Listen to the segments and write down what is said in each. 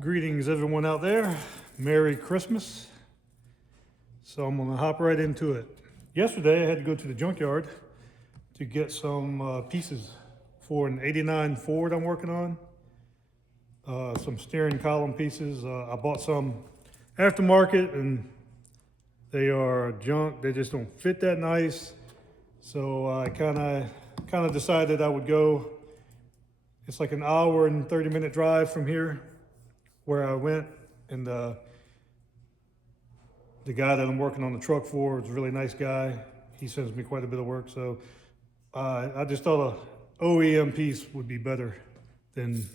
Greetings everyone out there. Merry Christmas. So I'm gonna hop right into it. Yesterday I had to go to the junkyard to get some pieces for an '89 Ford I'm working on. Some steering column pieces. I bought some aftermarket and they are junk. They just don't fit that nice. So I kind of decided I would go. It's like an hour and 30-minute drive from here where I went, and the guy that I'm working on the truck for is a really nice guy. He sends me quite a bit of work, so I just thought a OEM piece would be better than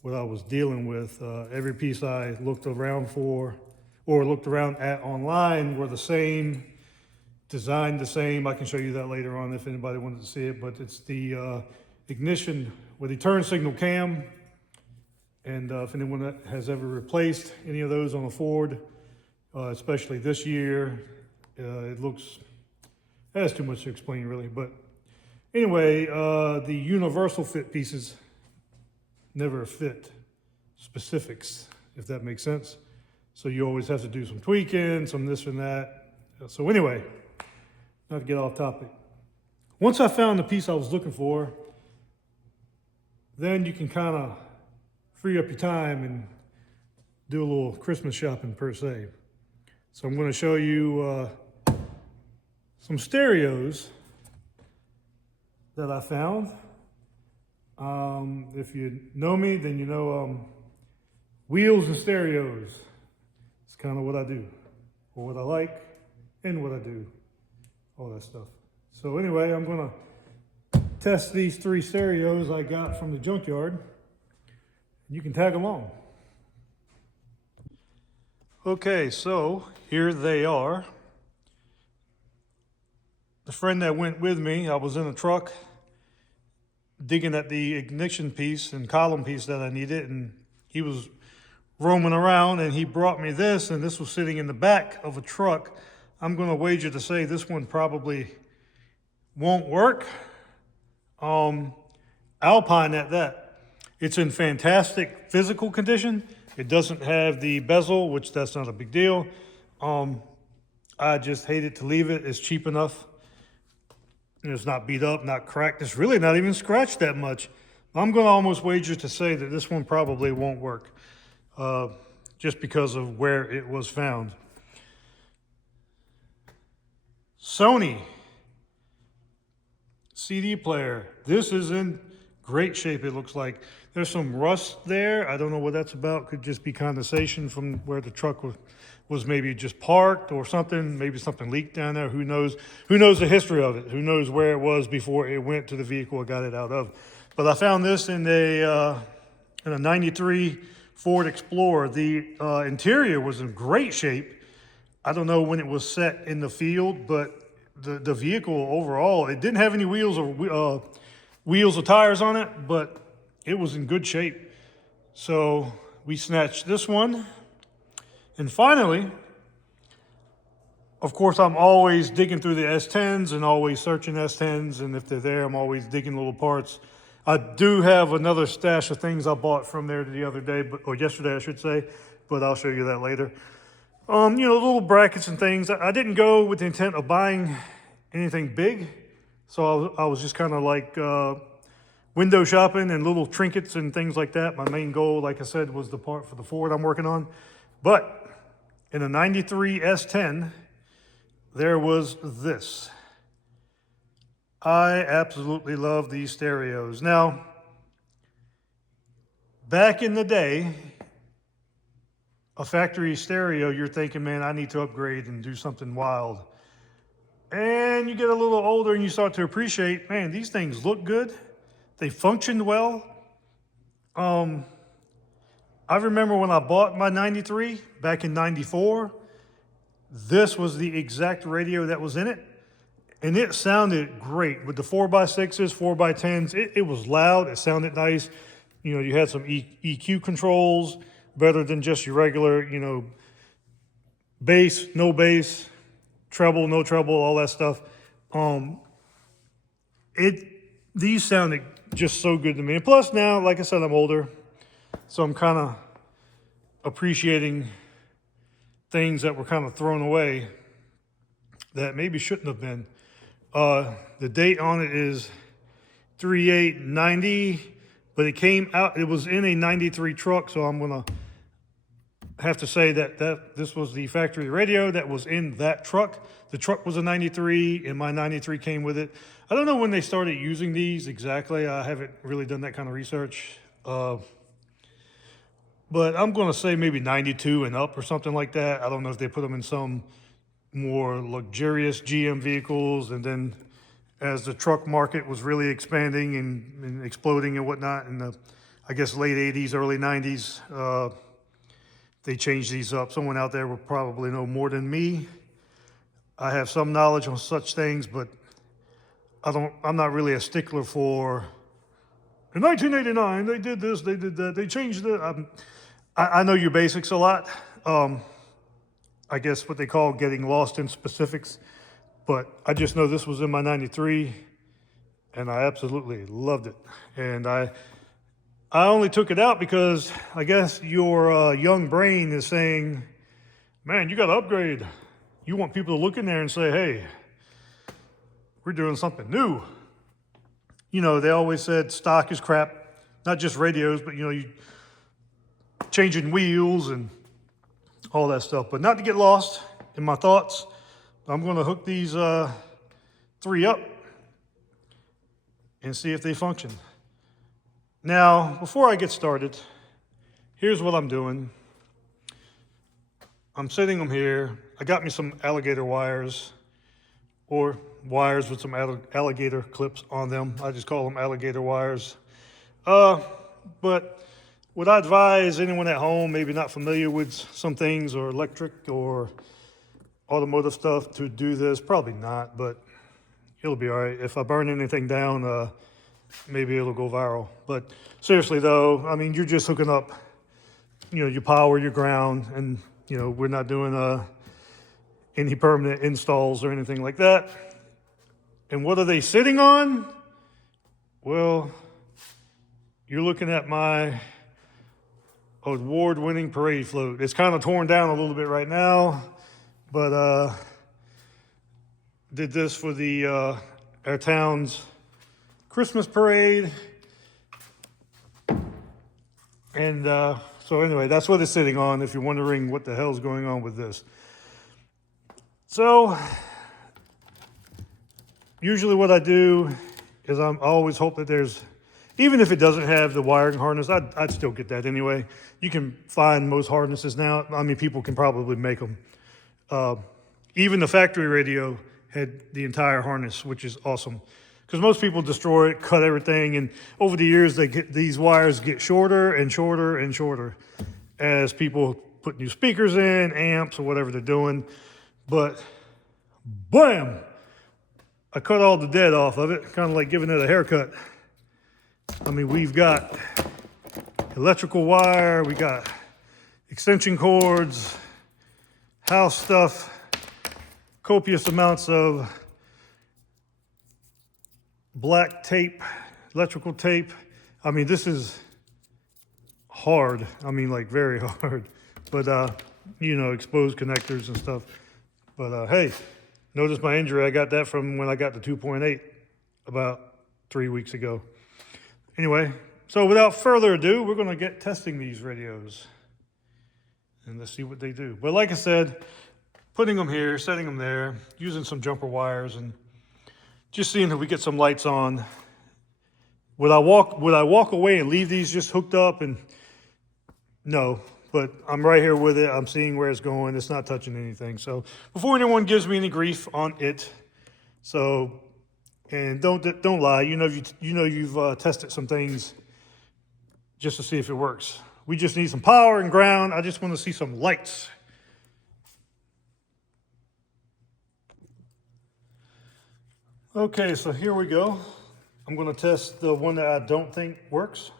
what I was dealing with. Every piece I looked around for or looked around at online were the same, designed the same. I can show you that later on if anybody wanted to see it, but it's the ignition with the turn signal cam. And if anyone has ever replaced any of those on a Ford, especially this year, it looks, that's too much to explain really. But anyway, the universal fit pieces never fit specifics, if that makes sense. So you always have to do some tweaking, some this and that. So anyway, not to get off topic. Once I found the piece I was looking for, then you can kind of free up your time and do a little Christmas shopping per se. So I'm going to show you some stereos that I found. If you know me, then you know wheels and stereos. It's kind of what I do, or what I like, and what I do, all that stuff. So anyway, I'm going to test these 3 stereos I got from the junkyard. You can tag along. Okay, so here they are. The friend that went with me, I was in a truck digging at the ignition piece and column piece that I needed, and he was roaming around and he brought me this, and this was sitting in the back of a truck. I'm going to wager to say this one probably won't work. Alpine at that. It's in fantastic physical condition. It doesn't have the bezel, which that's not a big deal. I just hated to leave it. It's cheap enough. And it's not beat up, not cracked. It's really not even scratched that much. I'm going to almost wager to say that this one probably won't work, just because of where it was found. Sony CD player. This is in great shape, it looks like. There's some rust there. I don't know what that's about. Could just be condensation from where the truck was maybe just parked or something. Maybe something leaked down there. Who knows? Who knows the history of it? Who knows where it was before it went to the vehicle I got it out of? But I found this in a 93 Ford Explorer. The interior was in great shape. I don't know when it was set in the field, but the vehicle overall, it didn't have any wheels or tires on it, but it was in good shape. So we snatched this one. And finally, of course, I'm always digging through the S10s and always searching S10s. And if they're there, I'm always digging little parts. I do have another stash of things I bought from there the other day, or yesterday, I should say, but I'll show you that later. You know, little brackets and things. I didn't go with the intent of buying anything big. So I was just kind of like window shopping and little trinkets and things like that. My main goal, like I said, was the part for the Ford I'm working on. But in a 93 S10, there was this. I absolutely love these stereos. Now, back in the day, a factory stereo, you're thinking, man, I need to upgrade and do something wild. And you get a little older and you start to appreciate, man, these things look good. They functioned well. I remember when I bought my 93 back in 94, this was the exact radio that was in it. And it sounded great with the 4x6s, 4x10s. It was loud. It sounded nice. You know, you had some EQ controls, better than just your regular, you know, bass, no bass, treble, no treble, all that stuff. These sounded just so good to me. And plus now, like I said, I'm older, so I'm kind of appreciating things that were kind of thrown away that maybe shouldn't have been. The date on it is 3/8/90, but it came out, it was in a 93 truck, so I'm gonna have to say that this was the factory radio that was in that truck. The truck was a 93, and my 93 came with it. I don't know when they started using these exactly. I haven't really done that kind of research. But I'm gonna say maybe 92 and up or something like that. I don't know if they put them in some more luxurious GM vehicles, and then as the truck market was really expanding and exploding and whatnot in the, I guess, late 80s, early 90s, they changed these up. Someone out there will probably know more than me. I have some knowledge on such things, but I'm not really a stickler for, in 1989, they did this, they did that, they changed it. I know your basics a lot. I guess what they call getting lost in specifics. But I just know this was in my 93, and I absolutely loved it. And I only took it out because I guess your young brain is saying, man, you got to upgrade. You want people to look in there and say, hey, we're doing something new. You know, they always said stock is crap, not just radios, but, you know, you changing wheels and all that stuff. But not to get lost in my thoughts, I'm going to hook these 3 up and see if they function. Now, before I get started, here's what I'm doing. I'm setting them here. I got me some alligator wires, or wires with some alligator clips on them. I just call them alligator wires. But would I advise anyone at home, maybe not familiar with some things or electric or automotive stuff, to do this? Probably not, but it'll be all right. If I burn anything down, maybe it'll go viral. But seriously though, I mean, you're just hooking up, you know, your power, your ground, and, you know, we're not doing any permanent installs or anything like that. And what are they sitting on? Well, you're looking at my award-winning parade float. It's kind of torn down a little bit right now, but did this for the our town's Christmas parade. And so anyway, that's what it's sitting on, if you're wondering what the hell's going on with this. So usually what I do is I always hope that there's, even if it doesn't have the wiring harness, I'd still get that anyway. You can find most harnesses now. I mean, people can probably make them. Even the factory radio had the entire harness, which is awesome. Because most people destroy it, cut everything, and over the years, these wires get shorter and shorter and shorter as people put new speakers in, amps, or whatever they're doing. But bam! I cut all the dead off of it, kind of like giving it a haircut. I mean, we've got electrical wire, we got extension cords, house stuff, copious amounts of black tape, electrical tape. I mean, this is hard. I mean, like very hard. But, you know, exposed connectors and stuff. But, hey, notice my injury. I got that from when I got the 2.8 about 3 weeks ago. Anyway, so without further ado, we're going to get testing these radios. And let's see what they do. But like I said, putting them here, setting them there, using some jumper wires, and just seeing if we get some lights on. Would I walk away and leave these just hooked up? And no, but I'm right here with it. I'm seeing where it's going. It's not touching anything. So before anyone gives me any grief on it, so, and don't lie. You know you've tested some things just to see if it works. We just need some power and ground. I just want to see some lights. Okay, so here we go. I'm going to test the one that I don't think works.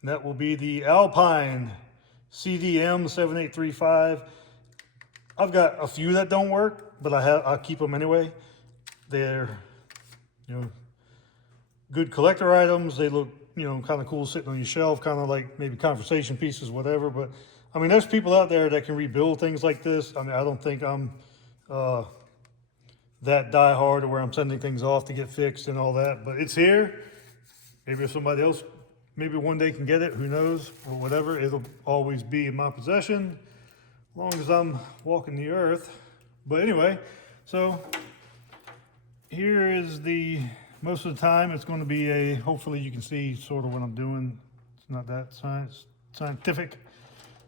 And that will be the Alpine CDM 7835. I've got a few that don't work, but I keep them anyway. They're, you know, good collector items. They look, you know, kind of cool sitting on your shelf, kind of like maybe conversation pieces, whatever. But I mean, there's people out there that can rebuild things like this. I mean, I don't think I'm that diehard to where I'm sending things off to get fixed and all that, but it's here. Maybe if somebody else, maybe one day can get it, who knows, or whatever. It'll always be in my possession as long as I'm walking the earth. But anyway, so here is most of the time it's going to be hopefully you can see sort of what I'm doing. It's not that scientific,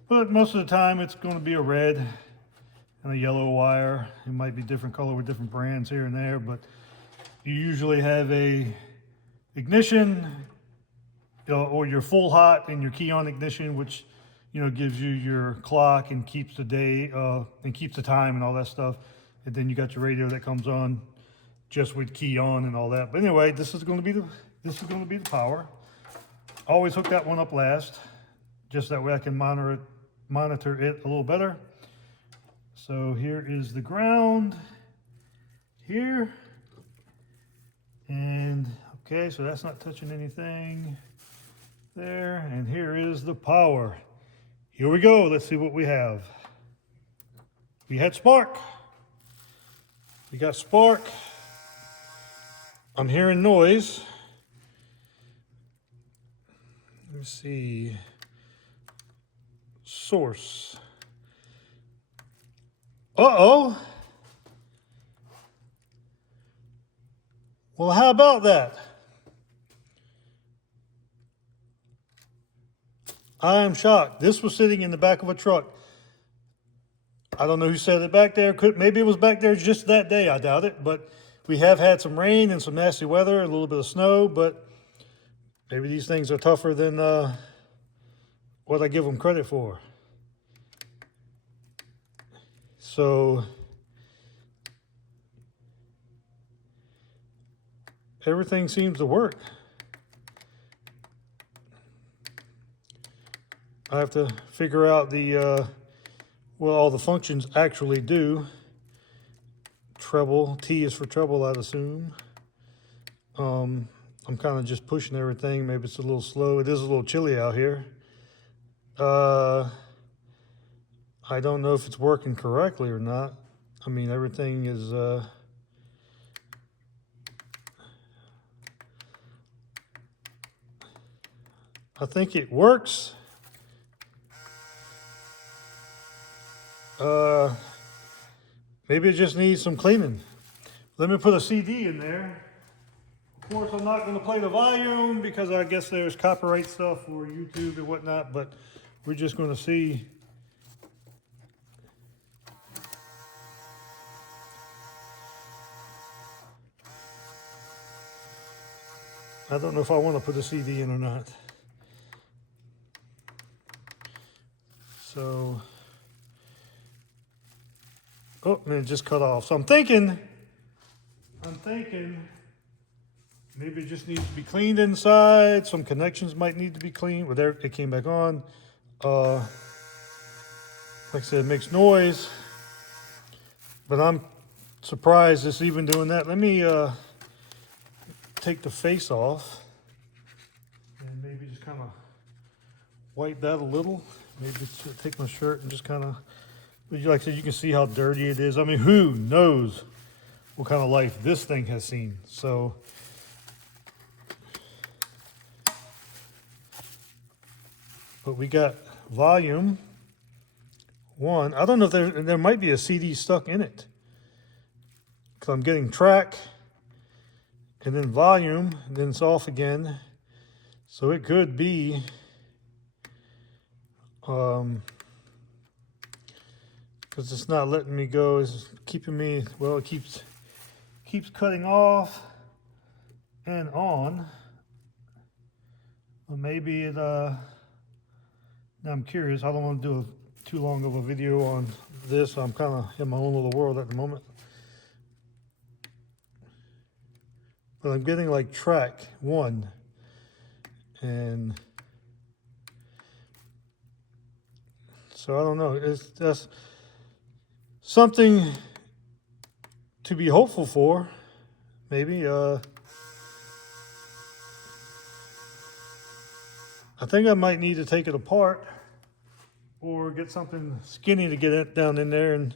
but most of the time it's going to be a red and a yellow wire. It might be different color with different brands here and there, but you usually have a ignition, or your full hot and your key on ignition, which gives you your clock and keeps the day and keeps the time and all that stuff. And then you got your radio that comes on just with key on and all that. But anyway, this is going to be the power. Always hook that one up last, just that way I can monitor it a little better. So here is the ground here. And okay, so that's not touching anything there. And here is the power. Here we go. Let's see what we have. We had spark. We got spark. I'm hearing noise. Let me see. Source. Uh-oh. Well, how about that? I am shocked. This was sitting in the back of a truck. I don't know who set it back there. Maybe it was back there just that day. I doubt it. But we have had some rain and some nasty weather, a little bit of snow. But maybe these things are tougher than what I give them credit for. So everything seems to work. I have to figure out what all the functions actually do. Treble, T is for treble, I'd assume. I'm kind of just pushing everything. Maybe it's a little slow. It is a little chilly out here. I don't know if it's working correctly or not. I mean, everything is... I think it works. Maybe it just needs some cleaning. Let me put a CD in there. Of course, I'm not going to play the volume because I guess there's copyright stuff for YouTube and whatnot, but we're just going to see. I don't know if I want to put a CD in or not. So, oh, man, it just cut off. So I'm thinking maybe it just needs to be cleaned inside. Some connections might need to be cleaned. Well, there, it came back on. Like I said, it makes noise, but I'm surprised it's even doing that. Let me take the face off and maybe just kind of wipe that a little. Maybe take my shirt and just kind of, like I said, you can see how dirty it is. I mean, who knows what kind of life this thing has seen. So, but we got volume 1. I don't know if there might be a CD stuck in it, because I'm getting track and then volume, and then it's off again. So it could be because it's not letting me go. It's keeping me, well, it keeps cutting off and on. Well, maybe it now I'm curious. I don't want to do too long of a video on this. I'm kind of in my own little world at the moment, but I'm getting like track 1, and so I don't know. That's something to be hopeful for, maybe. I think I might need to take it apart or get something skinny to get it down in there. And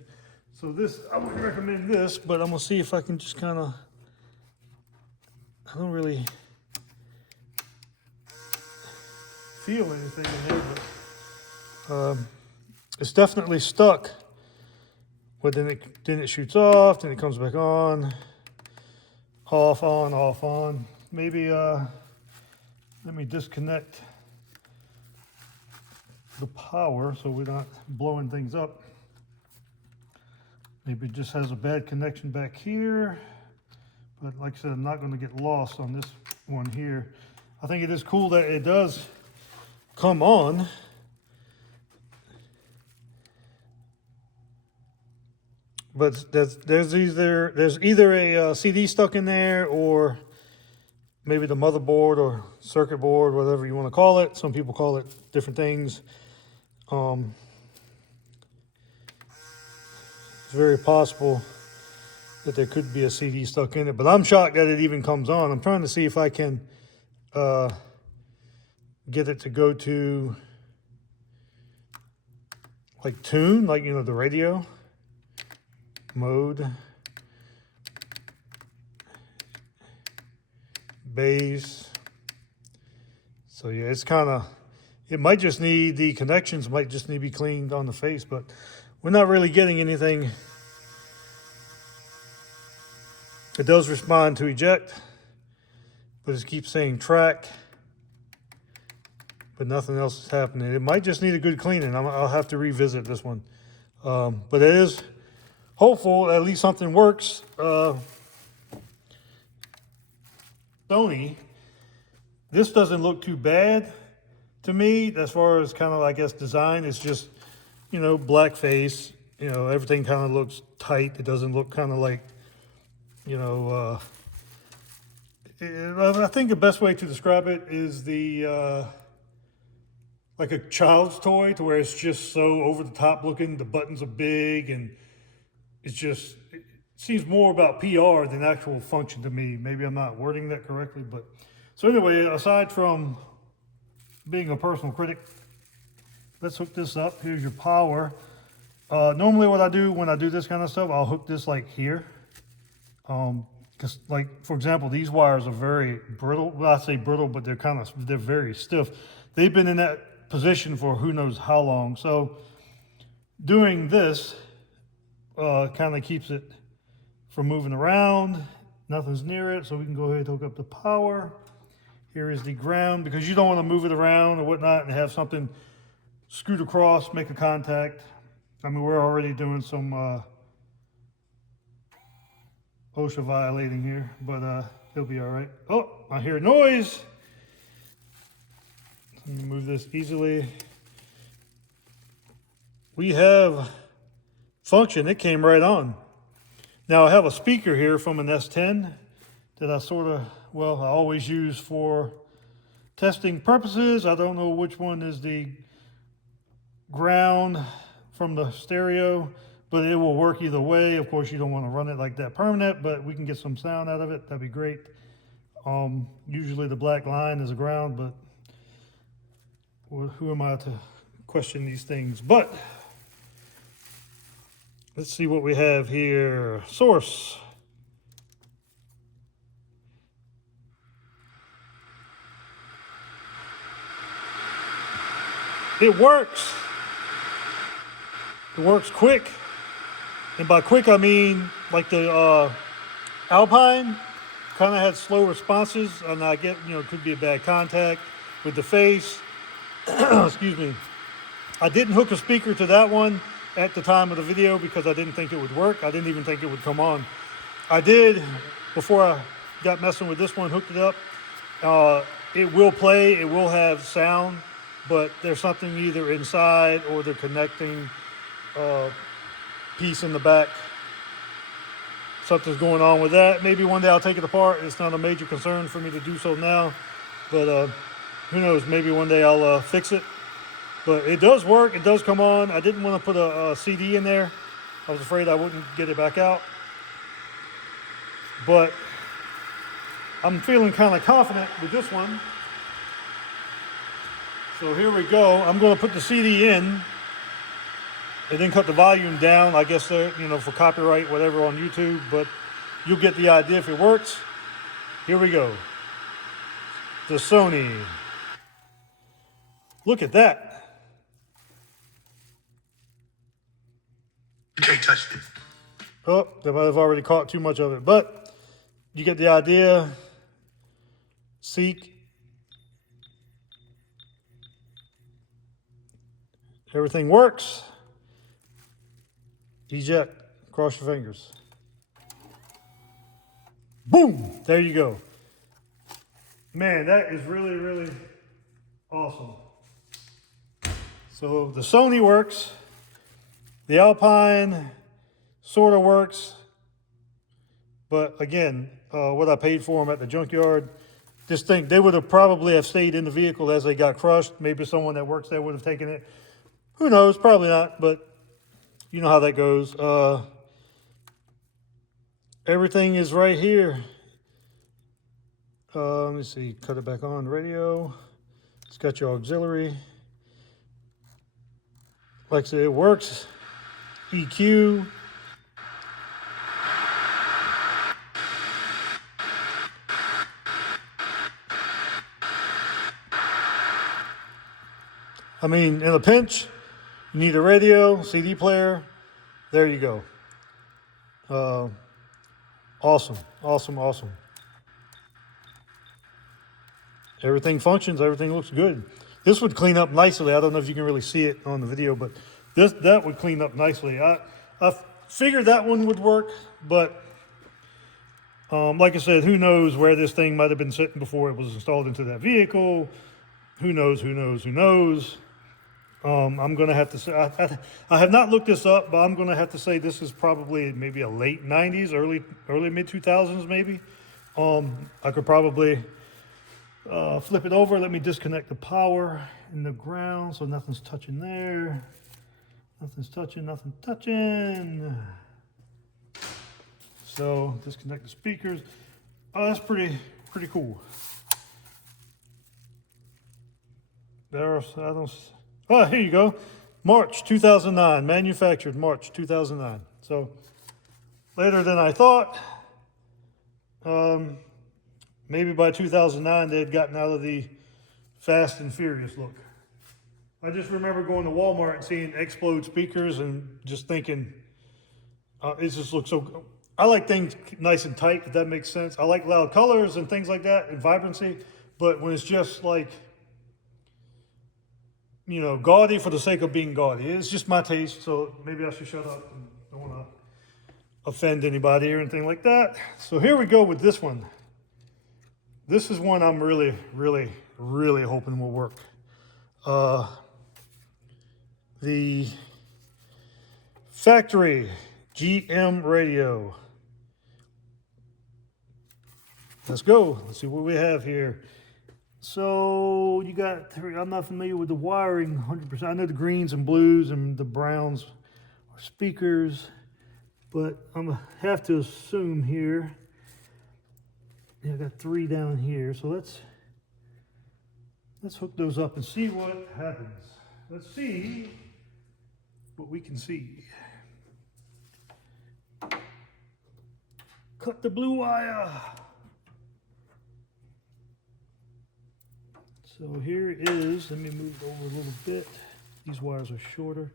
so this, I would recommend this, but I'm gonna see if I can just kind of, I don't really feel anything in there, but it's definitely stuck. But then it shoots off, then it comes back on, off, on, off, on. Maybe let me disconnect the power so we're not blowing things up. Maybe it just has a bad connection back here. But like I said, I'm not going to get lost on this one here. I think it is cool that it does come on. But there's either a CD stuck in there, or maybe the motherboard or circuit board, whatever you want to call it. Some people call it different things. It's very possible that there could be a CD stuck in it, but I'm shocked that it even comes on. I'm trying to see if I can get it to go to like tune, like, you know, the radio mode, bass. So yeah, it's kind of, it might just need, the connections might just need to be cleaned on the face, but we're not really getting anything. It does respond to eject, but it keeps saying track, but nothing else is happening. It might just need a good cleaning. I'll have to revisit this one. But it is hopeful at least something works. Sony, this doesn't look too bad to me as far as kind of, I guess, design. It's just, you know, black face, you know, everything kind of looks tight. It doesn't look kind of like, you know, I think the best way to describe it is the, like a child's toy, to where it's just so over the top looking. The buttons are big, and it's just, it seems more about PR than actual function to me. Maybe I'm not wording that correctly, but so anyway, aside from being a personal critic, let's hook this up. Here's your power. Normally what I do when I do this kind of stuff, I'll hook this like here. Because like, for example, these wires are very brittle. Well, I say brittle, but they're very stiff. They've been in that position for who knows how long. So doing this kind of keeps it from moving around. Nothing's near it, so we can go ahead and hook up the power. Here is the ground, because you don't want to move it around or whatnot and have something scoot across, make a contact. I mean, we're already doing some OSHA violating here, but it'll be all right. Oh, I hear noise. Let me move this easily. We have function. It came right on. Now I have a speaker here from an S10 that I I always use for testing purposes. I don't know which one is the ground from the stereo, but it will work either way. Of course, you don't want to run it like that permanent, but we can get some sound out of it. That'd be great. Usually the black line is a ground, but who am I to question these things? But let's see what we have here. Source. It works. It works quick. And by quick, I mean like the Alpine kind of had slow responses, and I get, you know, it could be a bad contact with the face. Excuse me. I didn't hook a speaker to that one at the time of the video because I didn't think it would work. I didn't even think it would come on. I did, before I got messing with this one, hooked it up. It will play, it will have sound, but there's something either inside or the connecting piece in the back. Something's going on with that. Maybe one day I'll take it apart. It's not a major concern for me to do so now, but who knows, maybe one day I'll fix it. But it does work, it does come on. I didn't want to put a CD in there. I was afraid I wouldn't get it back out. But I'm feeling kind of confident with this one. So here we go. I'm going to put the CD in. It didn't cut the volume down. I guess they're, you know, for copyright, whatever on YouTube, but you'll get the idea if it works. Here we go. The Sony. Look at that. You can't touch this. Oh, they might have already caught too much of it, but you get the idea. Seek. Everything works. Eject. Cross your fingers. Boom! There you go. Man, that is really, really awesome. So the Sony works. The Alpine sort of works. But again, what I paid for them at the junkyard, just think they would have probably have stayed in the vehicle as they got crushed. Maybe someone that works there would have taken it. Who knows? Probably not, but you know how that goes. Everything is right here. Let me see, cut it back on, radio. It's got your auxiliary. Like I said, it works. EQ. I mean, in a pinch, you need a radio, CD player. There you go. Awesome, awesome, awesome. Everything functions, everything looks good. This would clean up nicely. I don't know if you can really see it on the video, but that would clean up nicely. I figured that one would work, but like I said, who knows where this thing might have been sitting before it was installed into that vehicle. Who knows, who knows, who knows. I'm going to have to say, I have not looked this up, but I'm going to have to say this is probably maybe a late 90s, early mid 2000s maybe. I could probably flip it over. Let me disconnect the power and the ground so nothing's touching there. Nothing's touching, nothing touching. So disconnect the speakers. Oh, that's pretty cool. Oh, here you go. March 2009, manufactured March 2009. So later than I thought. Maybe by 2009 they had gotten out of the Fast and Furious look. I just remember going to Walmart and seeing Explode speakers and just thinking, it just looks so good. I like things nice and tight, if that makes sense. I like loud colors and things like that and vibrancy, but when it's just like, you know, gaudy for the sake of being gaudy. It's just my taste, so maybe I should shut up and don't want to offend anybody or anything like that. So here we go with this one. This is one I'm really, really, really hoping will work. The factory GM radio. Let's go. Let's see what we have here. So you got three. I'm not familiar with the wiring 100%. I know the greens and blues and the browns are speakers, but I'm gonna have to assume here. Yeah, I got three down here. So let's hook those up and see what happens. Let's see what we can see. Cut the blue wire. So here is, let me move it over a little bit. These wires are shorter.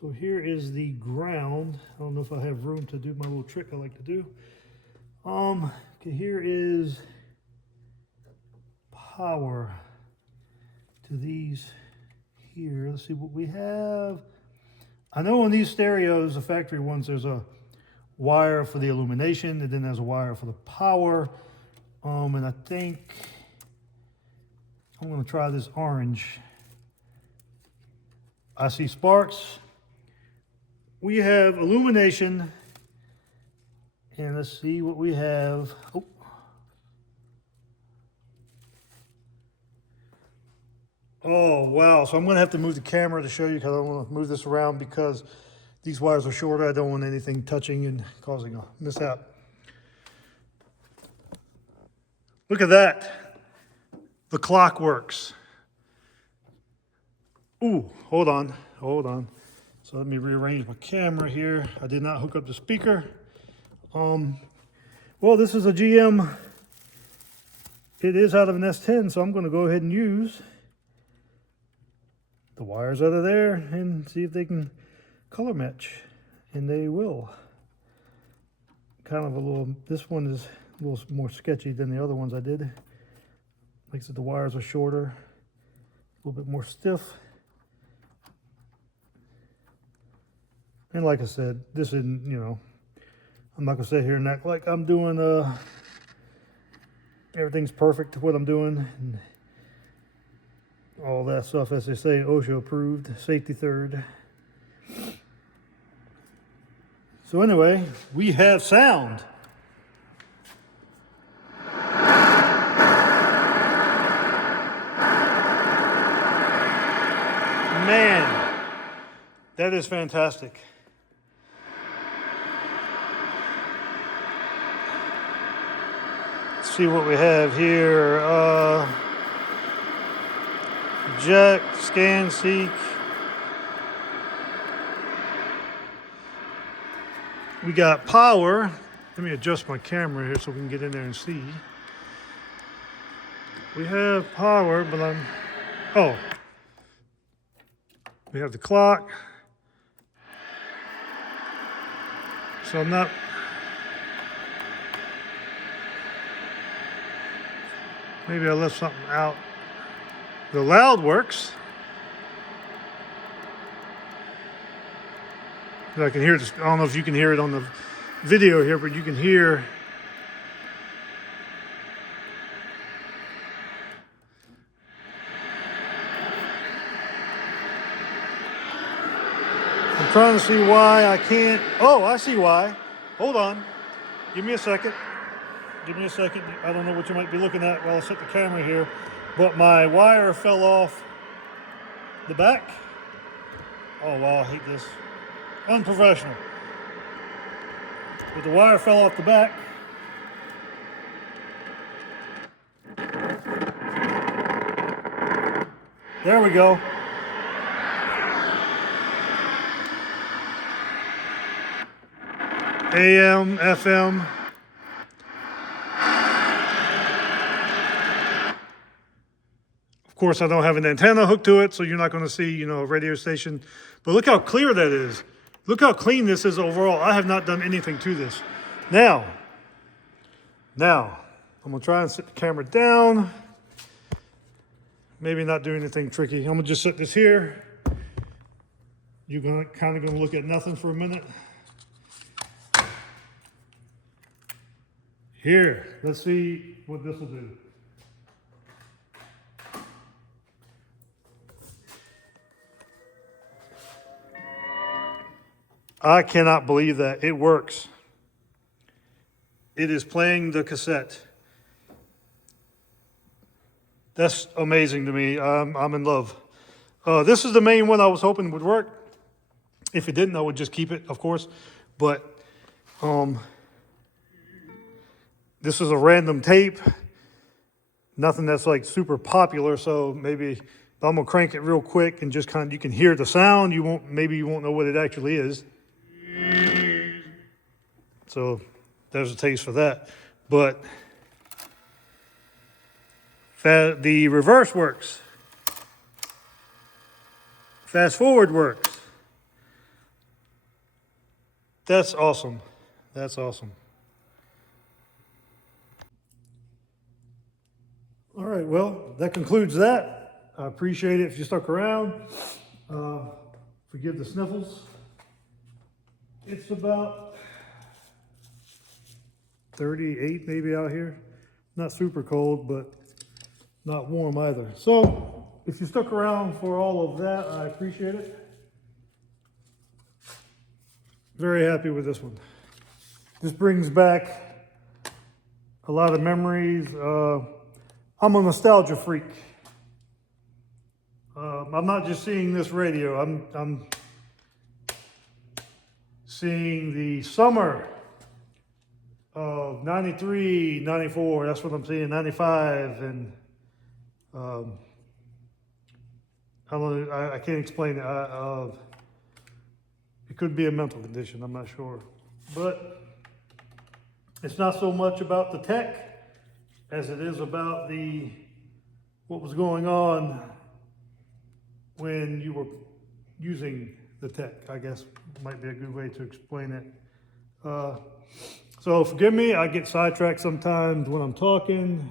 So here is the ground. I don't know if I have room to do my little trick I like to do. Okay, here is power to these here. Let's see what we have. I know on these stereos, the factory ones, there's a wire for the illumination, and then there's a wire for the power. And I think I'm going to try this orange. I see sparks. We have illumination. And let's see what we have. Oh, wow. So I'm going to have to move the camera to show you because I don't want to move this around because these wires are shorter. I don't want anything touching and causing a mishap. Look at that. The clock works. Ooh, hold on. So let me rearrange my camera here. I did not hook up the speaker. Well, this is a GM. It is out of an S10, so I'm going to go ahead and use the wires that are there and see if they can color match. And they will. Kind of a little, this one is a little more sketchy than the other ones I did. Like I said, the wires are shorter, a little bit more stiff. And like I said, this isn't, you know, I'm not gonna sit here and act like I'm doing, everything's perfect to what I'm doing. And all that stuff, as they say, OSHA approved, safety third. So anyway, we have sound. Man, that is fantastic. Let's see what we have here. Jack, scan, seek. We got power. Let me adjust my camera here so we can get in there and see. We have power, but we have the clock. So I'm not, maybe I left something out. The loud works. I can hear this. I don't know if you can hear it on the video here, but you can hear I'm trying to see why I can't. Oh, I see why. Hold on. Give me a second. Give me a second. I don't know what you might be looking at while I set the camera here, but my wire fell off the back. Oh, wow, I hate this. Unprofessional. But the wire fell off the back. There we go. AM, FM. Of course, I don't have an antenna hooked to it, so you're not going to see, a radio station. But look how clear that is. Look how clean this is overall. I have not done anything to this. Now, I'm going to try and set the camera down. Maybe not do anything tricky. I'm going to just set this here. You're kind of going to look at nothing for a minute. Here, let's see what this will do. I cannot believe that. It works. It is playing the cassette. That's amazing to me. I'm in love. This is the main one I was hoping would work. If it didn't, I would just keep it, of course. But this is a random tape. Nothing that's like super popular. So maybe I'm gonna crank it real quick and just you can hear the sound. Maybe you won't know what it actually is. So there's a taste for that. But the reverse works. Fast forward works. That's awesome. That's awesome. All right, well, that concludes that. I appreciate it if you stuck around. Forgive the sniffles. It's about 38 maybe out here. Not super cold, but not warm either. So if you stuck around for all of that, I appreciate it. Very happy with this one. This brings back a lot of memories. I'm a nostalgia freak. I'm not just seeing this radio. I'm seeing the summer of 93, 94. That's what I'm seeing, 95. And I can't explain it. could be a mental condition, I'm not sure. But it's not so much about the tech as it is about what was going on when you were using the tech, I guess might be a good way to explain it. So forgive me, I get sidetracked sometimes when I'm talking.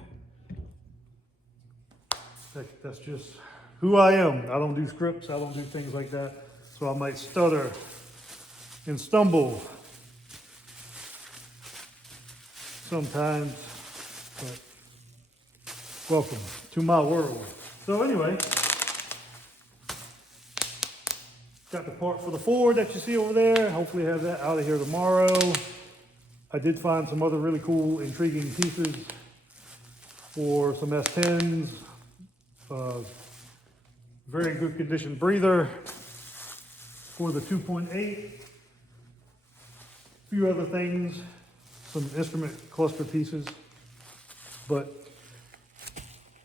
That's just who I am. I don't do scripts, I don't do things like that. So I might stutter and stumble sometimes, but welcome to my world. So anyway, got the part for the Ford that you see over there. Hopefully have that out of here tomorrow. I did find some other really cool, intriguing pieces for some S10s. Very good condition breather for the 2.8. A few other things, some instrument cluster pieces. But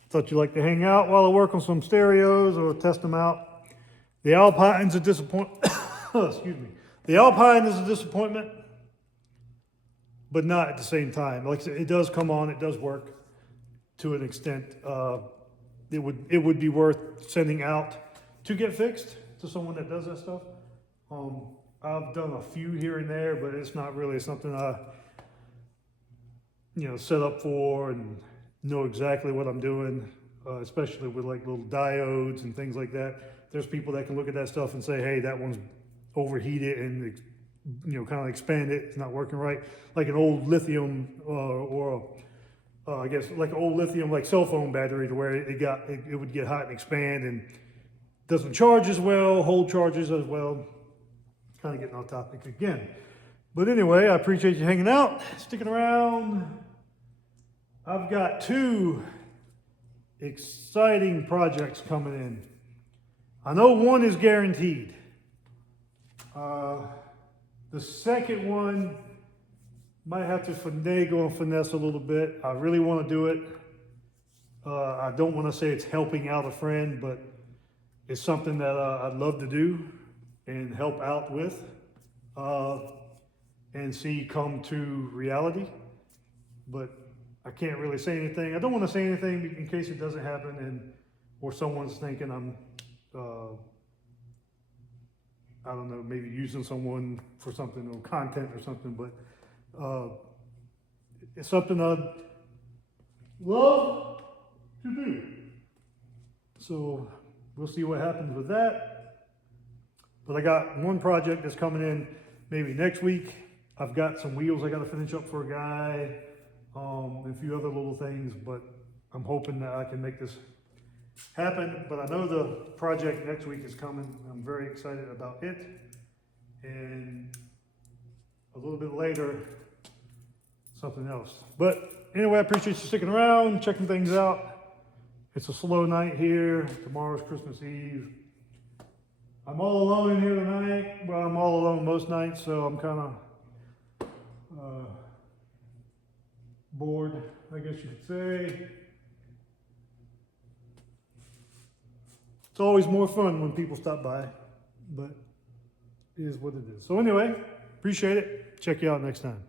thought you'd like to hang out while I work on some stereos or test them out. The Alpine's a disappointment. Excuse me. The Alpine is a disappointment, but not at the same time. Like I said, it does come on, it does work to an extent. It would be worth sending out to get fixed to someone that does that stuff. I've done a few here and there, but it's not really something I, set up for and know exactly what I'm doing, especially with like little diodes and things like that. There's people that can look at that stuff and say, hey, that one's overheated and kind of expand it. It's not working right. Like an old lithium I guess like an old lithium like cell phone battery, to where it would get hot and expand and doesn't charge as well, hold charges as well. Kind of getting off topic again. But anyway, I appreciate you hanging out, sticking around. I've got 2 exciting projects coming in. I know one is guaranteed. The second one might have to finagle and finesse a little bit. I really want to do it. I don't want to say it's helping out a friend, but it's something that I'd love to do and help out with and see come to reality. But I can't really say anything. I don't want to say anything in case it doesn't happen or someone's thinking I'm, I don't know, maybe using someone for something or content or something, but it's something I'd love to do. So we'll see what happens with that. But I got one project that's coming in maybe next week. I've got some wheels I got to finish up for a guy, and a few other little things, but I'm hoping that I can make this happen. But I know the project next week is coming. I'm very excited about it. And a little bit later, something else. But anyway, I appreciate you sticking around, checking things out. It's a slow night here. Tomorrow's Christmas Eve. I'm all alone in here tonight. Well, I'm all alone most nights, so I'm kind of bored, I guess you could say. It's always more fun when people stop by, but it is what it is. So anyway, appreciate it. Check you out next time.